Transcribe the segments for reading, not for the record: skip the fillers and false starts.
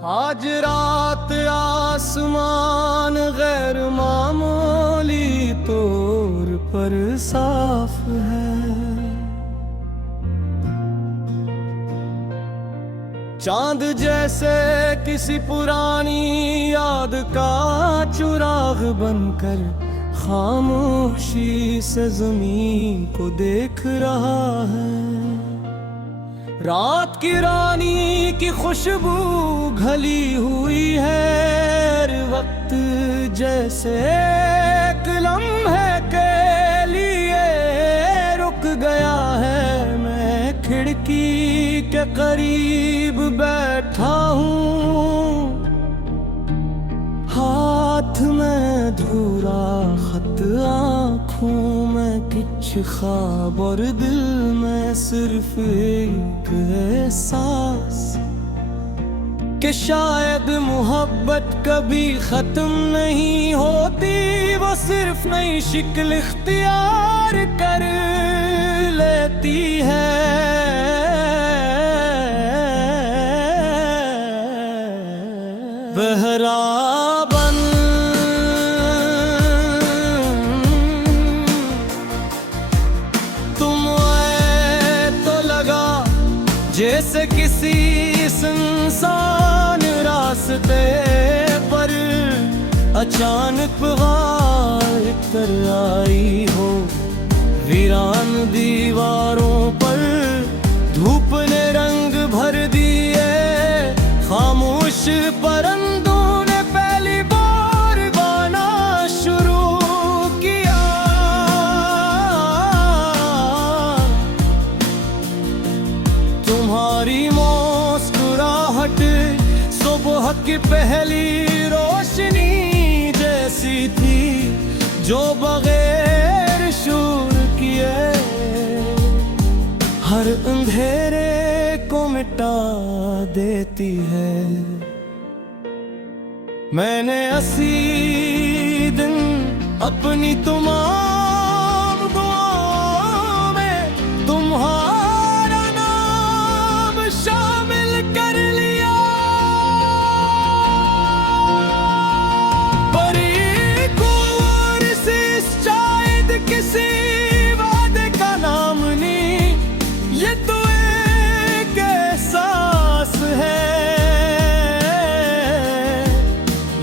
आज रात आसमान गैर मामूली तौर पर साफ है। चांद जैसे किसी पुरानी याद का चुराग बनकर खामोशी से जमीन को देख रहा है। रात की रानी की खुशबू घली हुई है। हर वक्त जैसे एक लम्हे के लिए रुक गया है। मैं खिड़की के करीब बैठा हूँ, हाथ में धूरा खत, आँखों में कुछ ख्वाब और दिल में सिर्फ एक एहसास कि शायद मोहब्बत कभी खत्म नहीं होती। वो सिर्फ नई शिक्ल इख्तियार कर लेती है। बहराबन तुम आए तो लगा जैसे किसी सुनसान रास्ते पर अचानक गायब कर आई हो। वीरान दीवारों पर धूप ने रंग भर दिए। खामोश परिंदों ने पहली बार गाना शुरू किया। तुम्हारी मुस्कुराहट सुबह की पहली रोशनी जैसी थी, जो बगैर शोर किए हर अंधेरे को मिटा देती है। मैंने 80 दिन अपनी तमाम दुआओं में तुम्हारा नाम शामिल कर लिया। पर एक और से शायद किसी वादे का नाम नहीं, ये तो एक एहसास है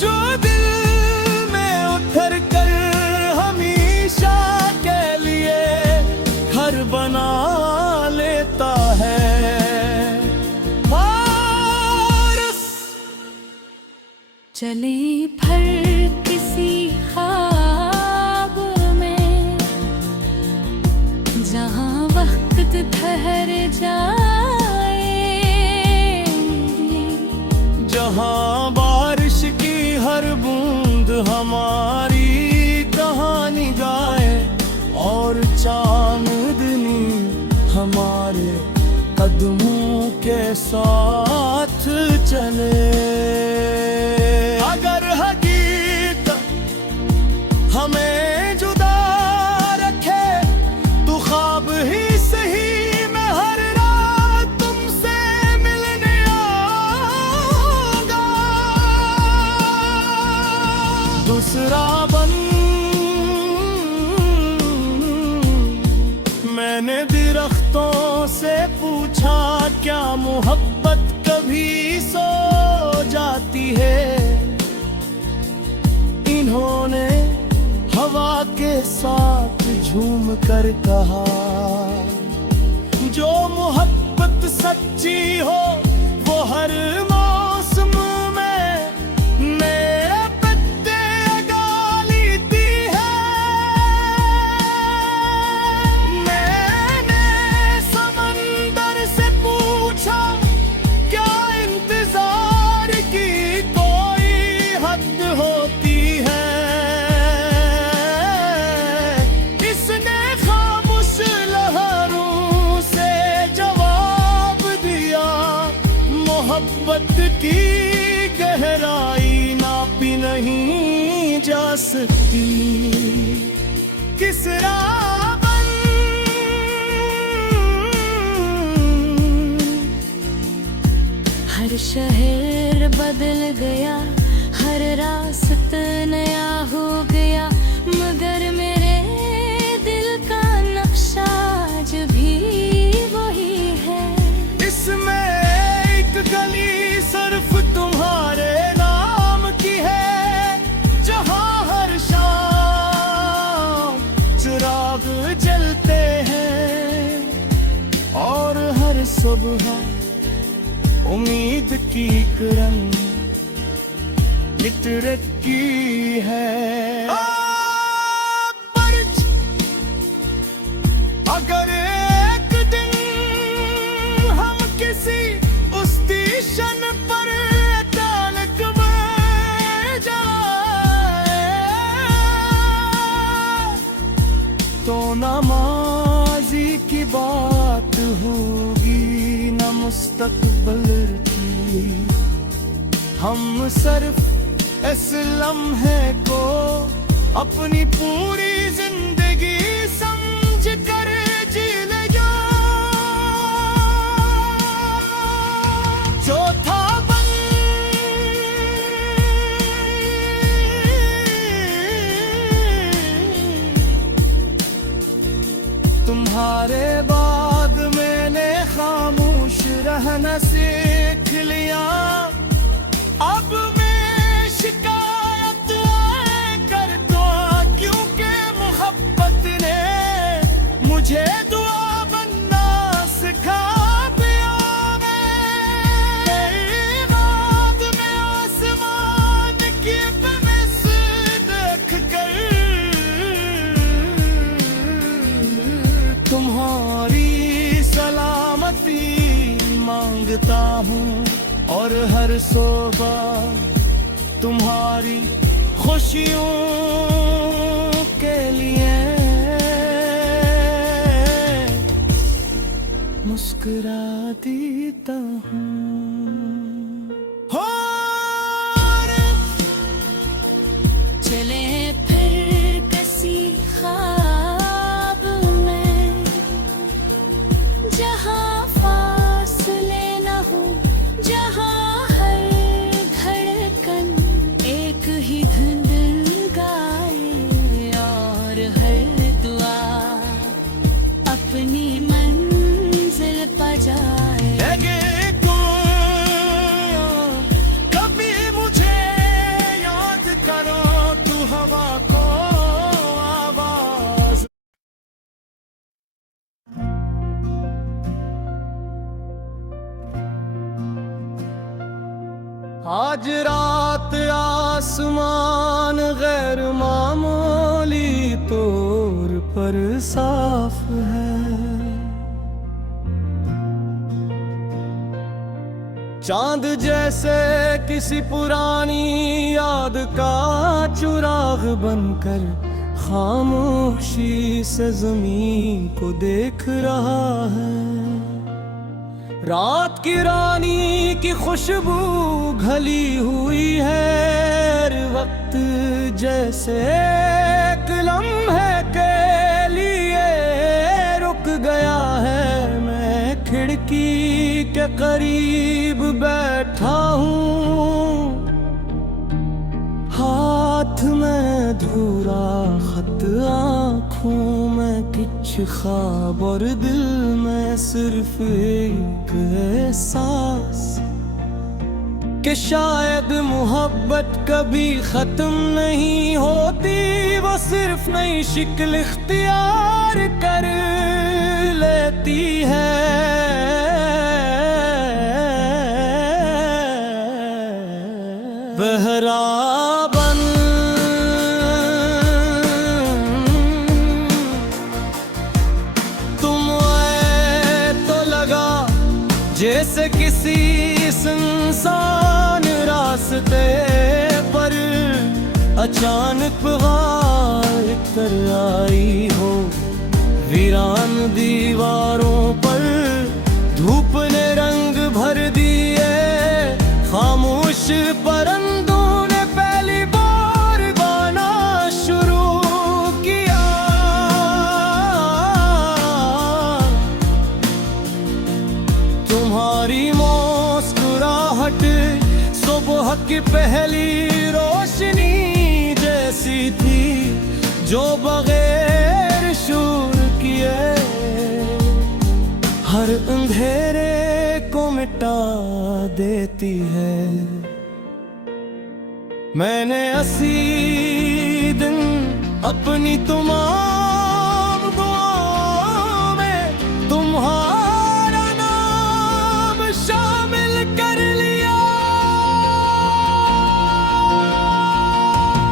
जो दिल में उतर कर हमेशा के लिए घर बना लेता है। पारस चले भर किसी ख्वाब में, जहाँ वक्त ठहर जाए, जहाँ बारिश की हर बूंद हमारी कहानी गाए और चांदनी हमारे कदमों के साथ चले। अगर हकीकत हमें जुदा रखे तो ख्वाब ही सही मैं हर रात तुमसे मिलने आऊंगा। दूसरा बन मैंने दरख्तों से पूछा, क्या मोहब्बत कभी सो जाती है? इन्होंने हवा के साथ झूम कर कहा, जो मोहब्बत सच्ची हो वो हर मौसम में नए पत्ते उगा लेती है। मैंने समंदर से पूछा, क्या इंतजार की कोई हद होती है? इसने खामोश लहरों से जवाब दिया, मोहब्बत की गहराई नापी नहीं जा सकती। किस राह हर शहर बदल गया, हर रास्ता नया हो गया, मगर मेरे दिल का नक्शा आज भी वही है। इसमें एक गली सिर्फ तुम्हारे नाम की है, जहाँ हर शाम चिराग जलते हैं और हर सुबह उम्मीद की किरण तरक्की है। अगर एक दिन हम किसी उस स्टेशन पर अचानक मिल जाए, तो न माजी की बात होगी न मुस्तकबिल की, हम सिर्फ इस लम्हे को अपनी पूरी जिंदगी समझ कर जी ले जो था बन तुम्हारे बाद मैंने खामोश रहना सीख लिया। अब शिकायत कर दो क्योंकि मोहब्बत ने मुझे दुआ बनना सिखा दिया। मेरी बात में आसमान की तमस देख कर तुम्हारी सलामती मांगता हूँ और हर सुबह तुम्हारी खुशियों के लिए मुस्कुरा देता हूँ। चले फिर किसी ख्वाब में, जहाँ फासले न हो, जहाँ ही धुन गाए और हर दुआ अपनी मंजिल पर जाए। कभी मुझे याद करो तू हवा को आवाज। आज रात आसमान गैर मामूली तौर पर साफ है, चांद जैसे किसी पुरानी याद का चुराग बनकर खामोशी से जमीन को देख रहा है। रात की रानी की खुशबू घली हुई है, हर वक्त जैसे एक लम्हे के लिए रुक गया है। मैं खिड़की के करीब बैठा हूँ, हाथ में धूरा खत, आँखों में किच ख्वाब और दिल में सिर्फ एक एहसास कि शायद मोहब्बत कभी खत्म नहीं होती, वो सिर्फ नई शिक्ल इख्तियार कर लेती है। बहरा जैसे किसी सुनसान रास्ते पर अचानक गायब कर आई हो, वीरान दीवारों पर धूप ने रंग भर दिए, खामोश परिंदों ने पहली बार गाना शुरू किया। तुम्हारी मुस्कुराहट सुबह की पहली रोशनी जैसी थी जो बगैर शूर किए हर अंधेरे को मिटा देती है। मैंने 80 दिन अपनी तमाम दुआओं में तुम्हारा नाम शामिल कर लिया,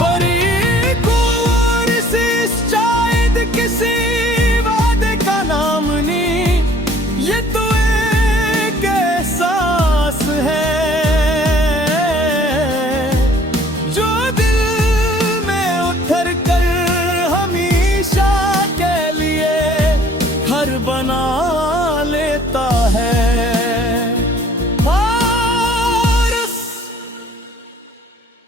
पर एक और से शायद किसी वादे का नाम नहीं, ये तो एक एहसास है बना लेता है।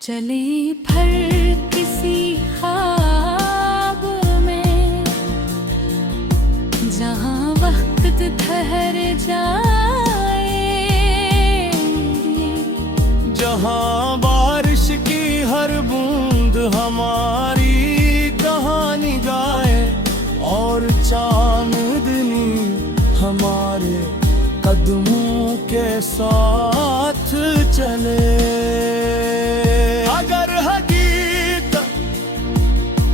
चले फिर किसी ख्वाब में जहाँ वक्त ठहर जाए, जहाँ बारिश की हर बूंद हमारी कहानी गाए और चांदनी हमारे कदमों के साथ चले। अगर हकीकत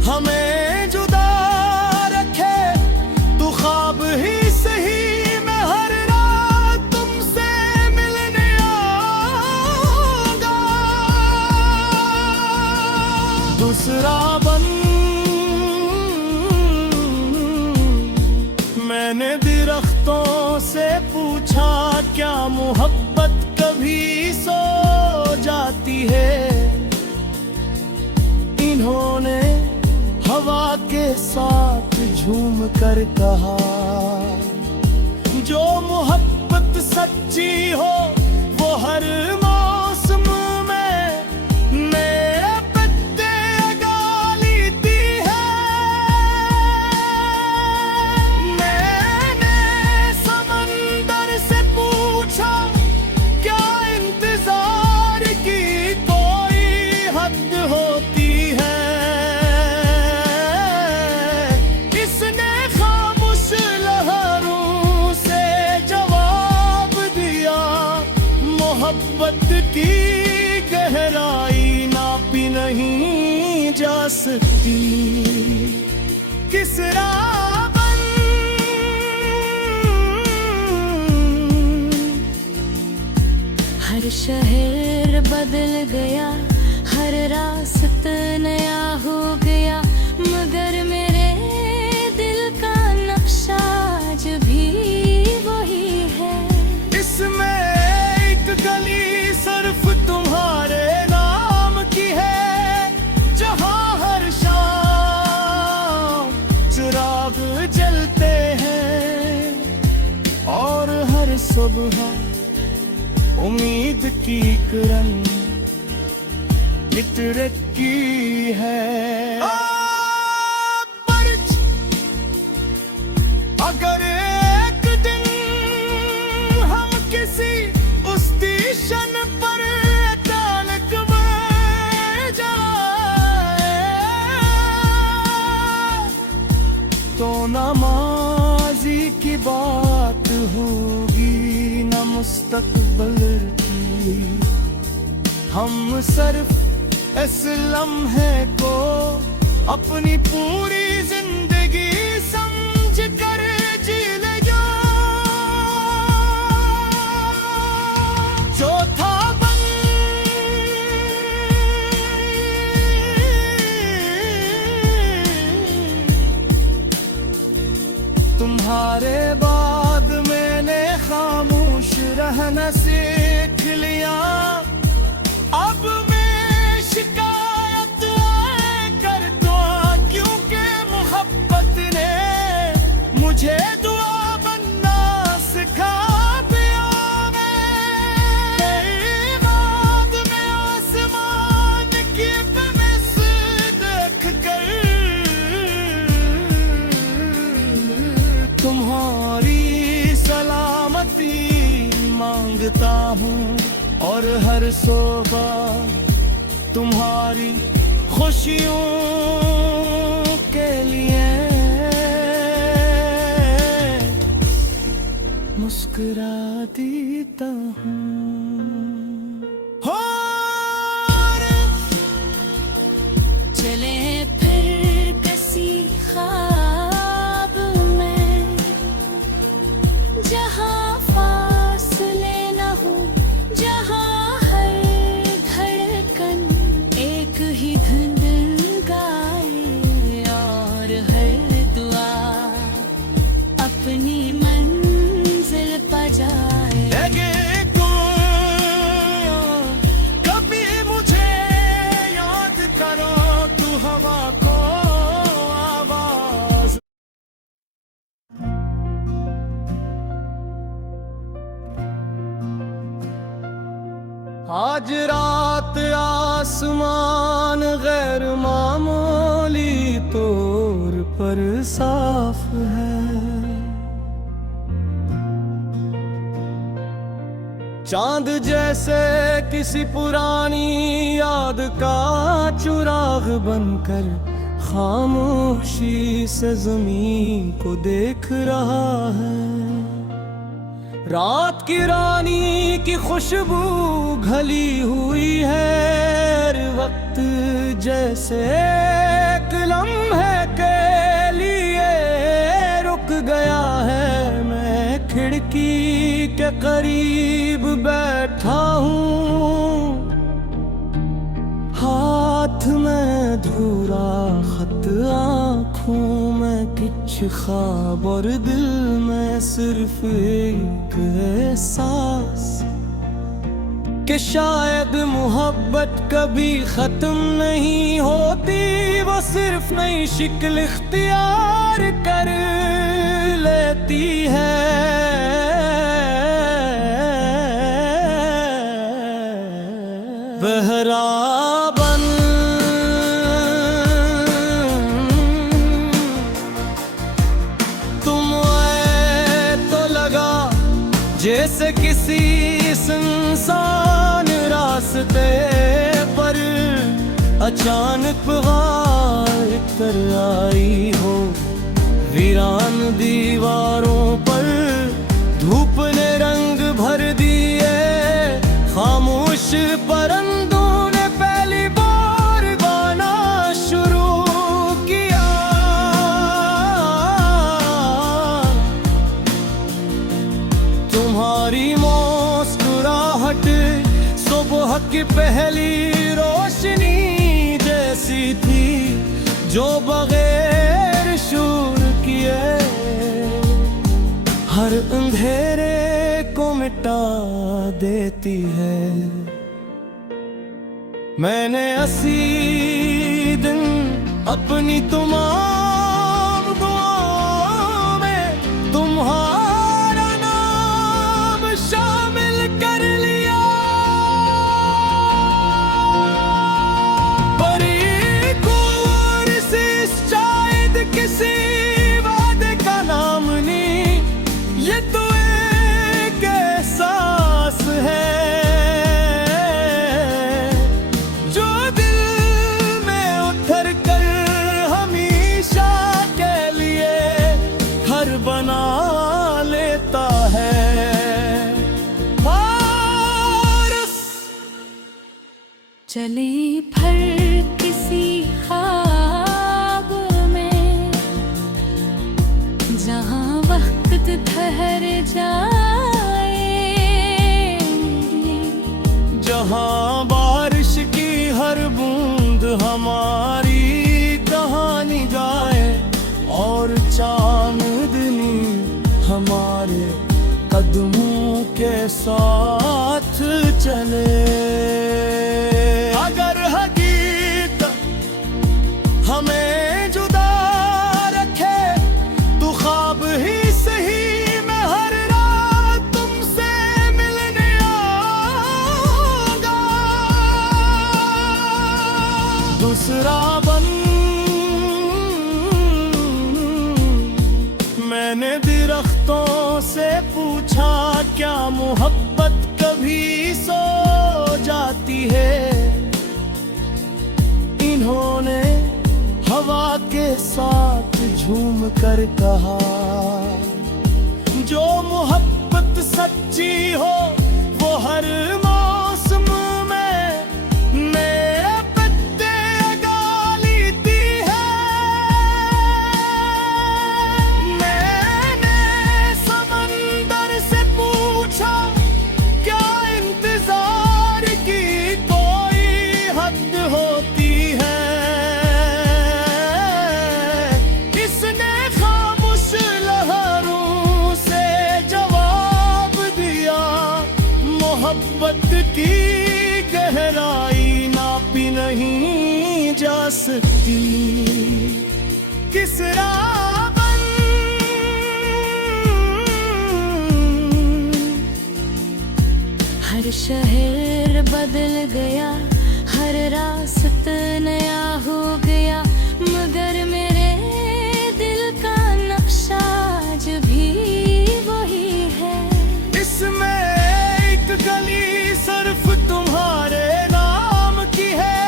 हमें जुदा रखे तो ख्वाब ही सही, मैं हर रात तुमसे मिलने आऊंगा। दूसरा मैंने दरख्तों से पूछा क्या मोहब्बत कभी सो जाती है, इन्होंने हवा के साथ झूम कर कहा जो मोहब्बत सच्ची हो वो हर मौसम में नए पत्ते उगा लेती है। मोहब्बत की गहराई नापी नहीं जा सकती, किस राबन हर शहर बदल गया, हर रास्ता नया हो गया, मगर मेरे दिल का नक्शा आज भी वही है। इसमें गली सिर्फ तुम्हारे नाम की है, जहाँ हर शाम चिराग जलते हैं और हर सुबह उम्मीद की किरण निकलती है। अगर एक दिन हम किसी स्टेशन पर अचानक मर जाए तो न माजी की बात होगी न मुस्तकबिल की, हम सिर्फ इस लम्हे को अपनी पूरी जिंदगी समझ कर जी ले जा। जो था तुम्हारे बाद मैंने खामोश रहना सीख लिया, अब मैं शिकायत करता क्योंकि मोहब्बत ने मुझे दुआ बनना सिखा दिया। मेरी बात में आसमान की मिस देख कर तुम्हारी सलामती मांगता हूँ और हर सुबह तुम्हारी खुशियों के लिए मुस्कुरा देता हूँ। चले फिर किसी ख्वाब में जहाँ फासले न हो, जहाँ हर धड़कन एक ही धुन गाए और हर दुआ अपनी मंजिल पर जाए। कभी मुझे याद करो, तू हवा को आवाज। आज रात आसमान गैर मामूली तौर पर साफ है। चांद जैसे किसी पुरानी याद का चुराग बनकर खामोशी से जमीन को देख रहा है। रात की रानी की खुशबू घली हुई है। हर वक्त जैसे एक लम्हे के लिए रुक गया है। मैं खिड़की के करीब बैठा हूँ, हाथ में धूरा खत, आँखों में कुछ ख्वाब और दिल में सिर्फ एक एहसास कि शायद मोहब्बत कभी खत्म नहीं होती। वो सिर्फ नई शिक्ल इख्तियार कर लेती है। बहराबन तुम आए तो लगा जैसे किसी सुनसान रास्ते पर अचानक बहार कर आई हो। वीरान दीवारों पर धूप ने रंग भर दिए। खामोश परिंदों ने पहली बार गाना शुरू किया। तुम्हारी मुस्कुराहट सुबह की पहली रोशनी जैसी थी, जो बगैर शूर किए हर अंधेरे को मिटा देती है। मैंने 80 दिन अपनी तमाम दुआओं में तुम्हारा नाम शामिल कर लिया। पर एक और से शायद किसी वादे का नाम नहीं, ये तो एक एहसास है जो दिल में उतर कर हमेशा के लिए घर बना लेता है। चले फिर किसी ख्वाब में जहाँ वक्त ठहर जाए, जहाँ बारिश की हर बूंद हमारी कहानी गाए और चांदनी हमारे कदमों के साथ चले। अगर हकीकत हमें जुदा रखे तो ख्वाब ही सही, मैं हर रात तुमसे मिलने आऊंगा। दूसरा बन मैंने दरख्तों से पूछा, क्या मोहब्बत कभी सो जाती है। इन्होंने हवा के साथ झूम कर कहा, जो मोहब्बत सच्ची हो वो हर मौसम में मेरे पत्ते उगा लेती है। मैंने समंदर से पूछा, क्या इंतजार की कोई हद होती है? इसने खामोश लहरों से जवाब दिया, मोहब्बत की गहराई नापी नहीं जा सकती। किस राह बन हर शहर बदल गया, हर रास्ता नया हो गया, मगर मेरे दिल का नक्शा आज भी वही है। इसमें एक गली सिर्फ तुम्हारे नाम की है,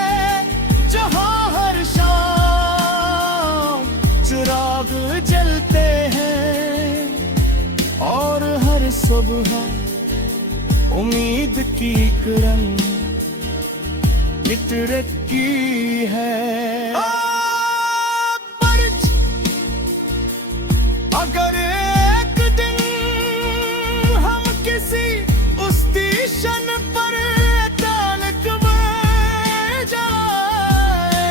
जहां हर शाम चिराग जलते हैं और हर सुबह उम्मीद की किरण नितरती है। अगर एक दिन हम किसी उस स्टेशन पर अचानक बह जाए,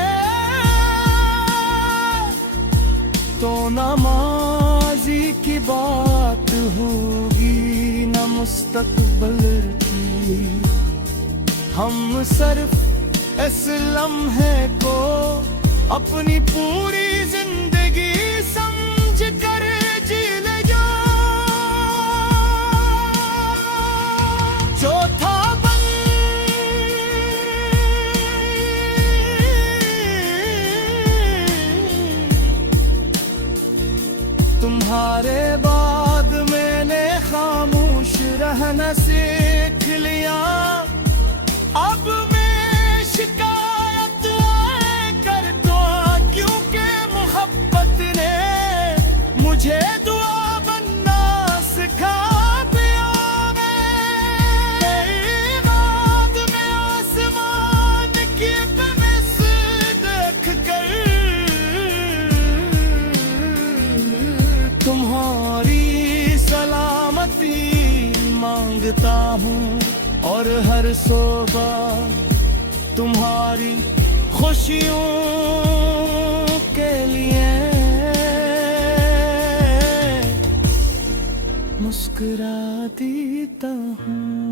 तो न माजी की बात होगी न मुस्तकबिल की। हम सिर्फ इस लम्हे को अपनी पूरी जिंदगी समझ कर जी ले जा। चौथा बन तुम्हारे बाद मैंने खामोश रहना सीख लिया। अब मैं शिकायत करता, क्योंकि मोहब्बत ने मुझे दुआ बनना सिखा दिया। मेरी बात में आसमान की तमस देख कर तुम्हारी सलामती मांगता हूँ, और हर सुबह तुम्हारी खुशियों के लिए मुस्कुरा देता हूँ।